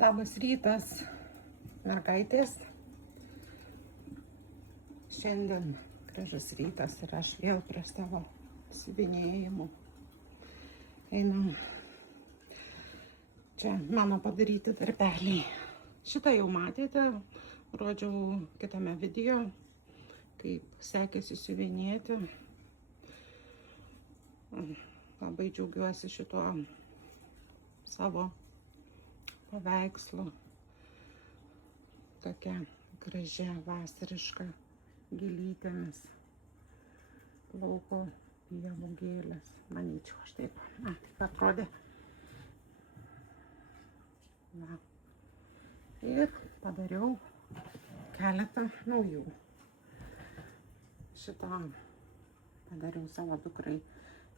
Labas rytas, mergaitės. Šiandien gražus rytas ir aš vėl prie savo siuvinėjimų. Einu. Čia mano padaryti darbeliai. Šitą jau matėte, rodžiau kitame video, kaip sekėsi siuvinėti. Labai džiaugiuosi šituo savo paveikslu. Tokia gražia vasariška gėlytėmis. Lauko pievų gėlės. Manyčiau, aš taip atrodė. Na. Ir padariau keletą naujų. Šitą padariau savo dukrai.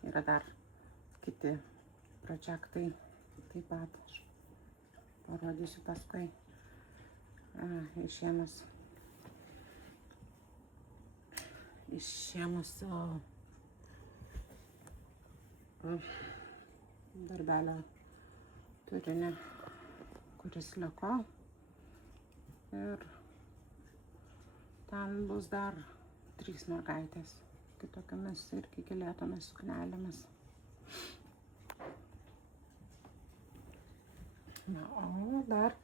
Yra dar kiti projektai. Taip pat aš parodysiu paskui. Išėmus darbelio turinį, kuris liko. Ir ten bus dar 3 mergaitės kitokiamis irgi gėlėtomis suknelėmis. Na, o dar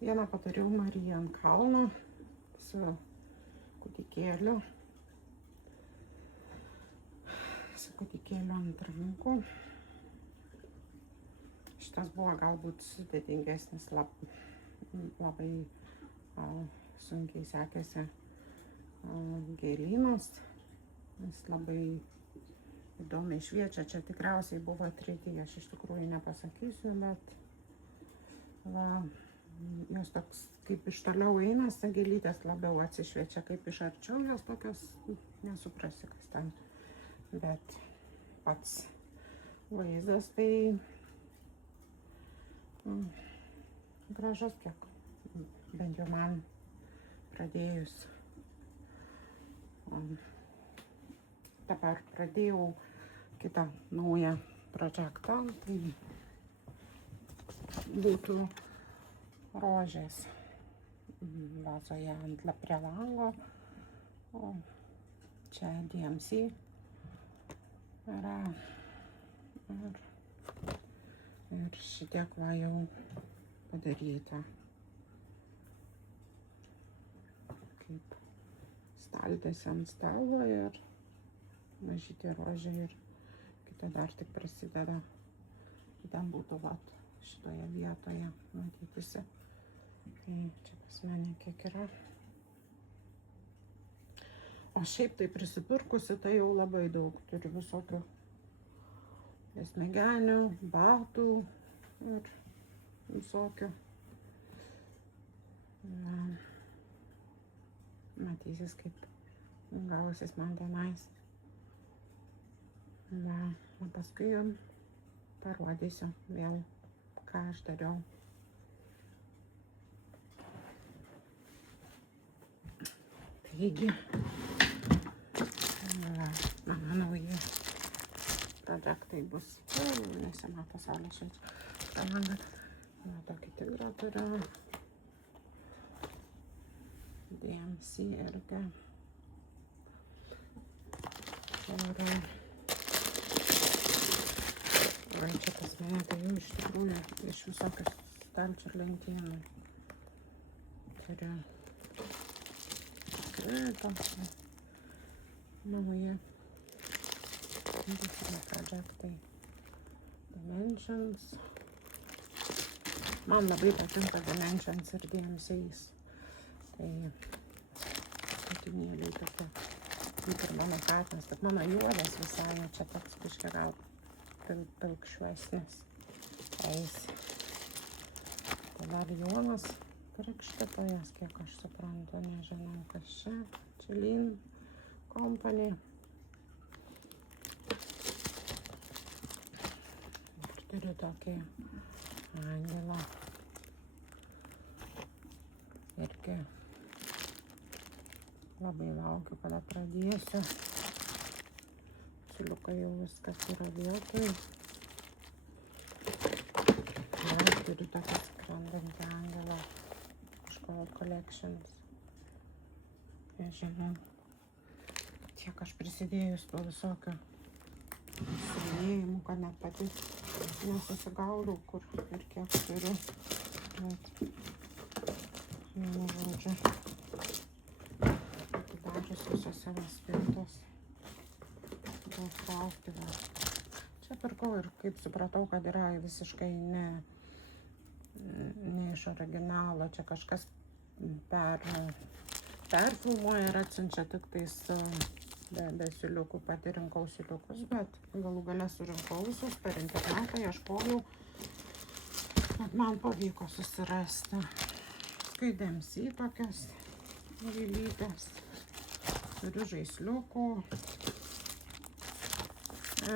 vieną padariau Mariją ant kalno su kūdikėliu. Su kūdikėliu ant rankų. Šitas buvo galbūt sudėtingesnis, labai sunkiai sekėsi gėlynas. Jis labai įdomiai šviečia. Čia tikriausiai buvo treti, aš iš tikrųjų nepasakysiu, bet jos toks kaip iš toliau eina, gėlytės labiau atsišviečia, kaip iš arčiau, jos tokios nesuprasi, kas ten. Bet pats vaizdas tai gražus, kiek bent jau man pradėjus. Dabar pradėjau kitą naują projektą, tai būtų rožės vazoje prie lango. O čia DMC yra. Ir šitiek va jau padaryta. Kaip staltiesė ant stalo ir mažytė rožė ir kita dar tik prasideda. Ten būtų vat šitoje vietoje matytųsi. Tai čia pas mane kiek yra. O šiaip tai prisipirkusi, tai jau labai daug. Turiu visokių smegenių, batų ir visokių. Matysis, kaip gausis man tenais. O paskui parodysiu vėl, ką aš dariau. Taigi, mano nauji projektai bus. Nesimato, saulė šviečia. Tokį tigrą turiu. DMC irgi. Čia pas mane tai jau iš tikrųjų iš visokios stalčių ir lentynų. Turiu tokie nauji projektai. Dimensions. Man labai patinka Dimensions ir DMC's. Tai patinėliai tokie, kaip ir mano katinas, bet mano juodas visai, čia toks biškį gal pilkšvesnis eis. Tai dar Jonas krikštytojas, kiek aš suprantu, nežinau kas čia. Čilin Company. Ir turiu tokį angelą. Irgi labai laukiu, kada pradėsiu. Liukai jau viskas yra vietoj. turiu tokį skrendantį angelą iš Collections. Nežinau, tiek aš prisidėjus to visokio siuvinėjimų, kad net pati nesusigaudau, kur ir kiek turiu. Bet, vienu žodžiu, atidarius visos savo spintos. Daug traukti va. Čia pirkau ir kaip supratau, kad yra visiškai ne iš originalo. Čia kažkas perfilmuoja ir atsiunčia tik tais be siuliukų. Pati rinkau siuliukus, bet galų gale surinkau visus per internetą, ieškojau. Bet man pavyko susirasti. Skaidėms tokias vylytės. Turiu žaisliukų.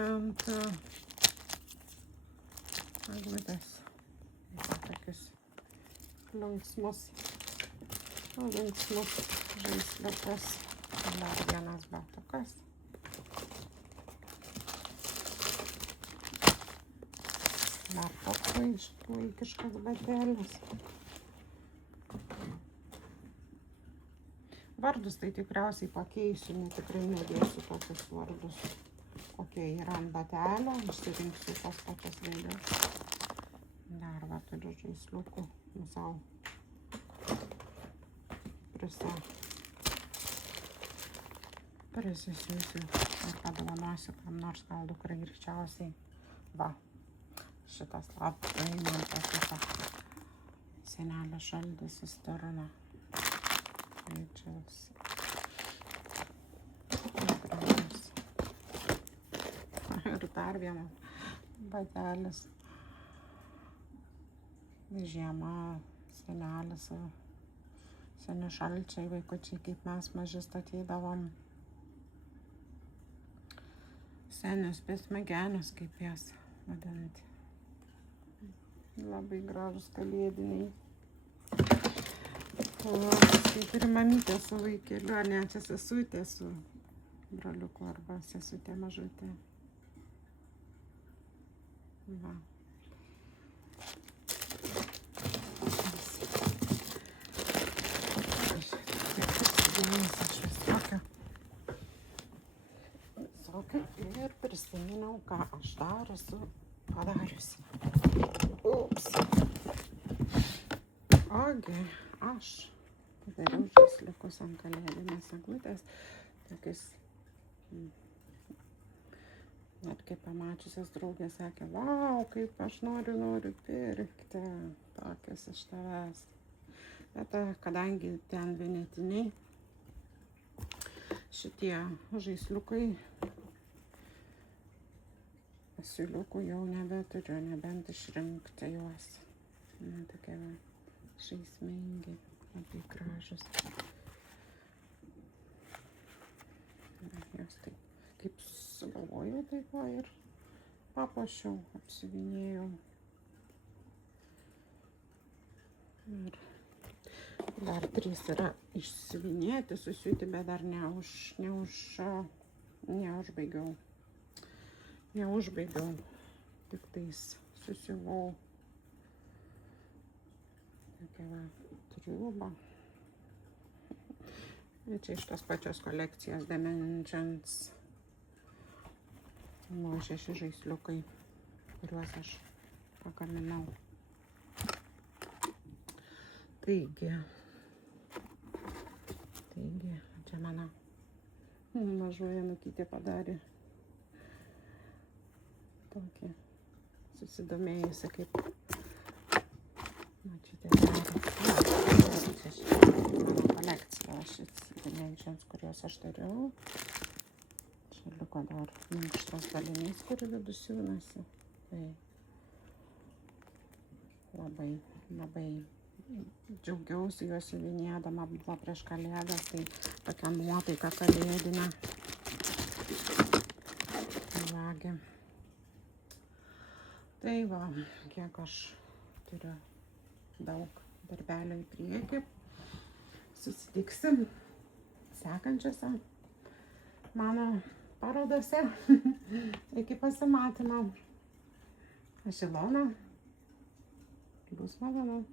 Ant eglutės. Tokius linksmus žaisliukus. Dar vienas batukas. Dar toks vaikiškas batelis. Vardus tai tikriausiai pakeisiu, tikrai nedėsiu tokius vardus, kokie yra ant batelio, išsirinksiu tas pačias vėliau. Dar va turiu žaisliukų, savo prisisiųsiu ir padovanosiu kam nors, gal dukrai greičiausiai. Va, šitas labai man patiko. Senelio šaldis į stirną. Rachel's. Ir dar vienas batelis. Žiema, senelis, seni šalčiai, vaikučiai, kaip mes maži statydavom. Senius besmegenius, kaip jas vadinti. Labai gražus kalėdiniai. Kaip ir mamytė su vaikeliu, ar ne, čia sesutė su broliuku arba sesutė mažutė. Va. Ir prisiminiau, ką aš dar esu padariusi. Ups. Ogi, aš padariau žaisliukus ant kalėdinės eglutės. Tokius, net kaip pamačiusios draugės sakė, vau, kaip aš noriu pirkti tokias iš tavęs. Bet kadangi ten vienetiniai šitie žaisliukai, siuliukų jau nebeturiu, nebent išrinkti juos. Tokie žaismingi, labai gražus. Jos taip, kaip sugalvojau, taip va ir papuošiau, apsiuvinėjau. Ir dar 3 yra išsiuvinėti, susiūti, bet dar neužbaigiau, tik tais susiuvau tokia va triūba. Ir čia iš tos pačios kolekcijos Dimensions. 6 žaisliukai, kuriuos aš pagaminau. Taigi, čia mano mažoji nukytė padarė tokį susidomėjusi, kaip mačiute darė. Čia mano kolekcija, šis Dimensions, kuriuos aš dariau. Čia liko dar minkštas dalinys, kurių vidus siūnasi. Tai labai džiaugiausi juos siuvinėdama, buvo prieš kalėdas, tai tokia nuotaika kalėdinė. Vagi. Tai va, kiek aš turiu daug darbelio į priekį. Susitiksim sekančiose mano parodose. Iki pasimatymo. Aš Ilona. smagu.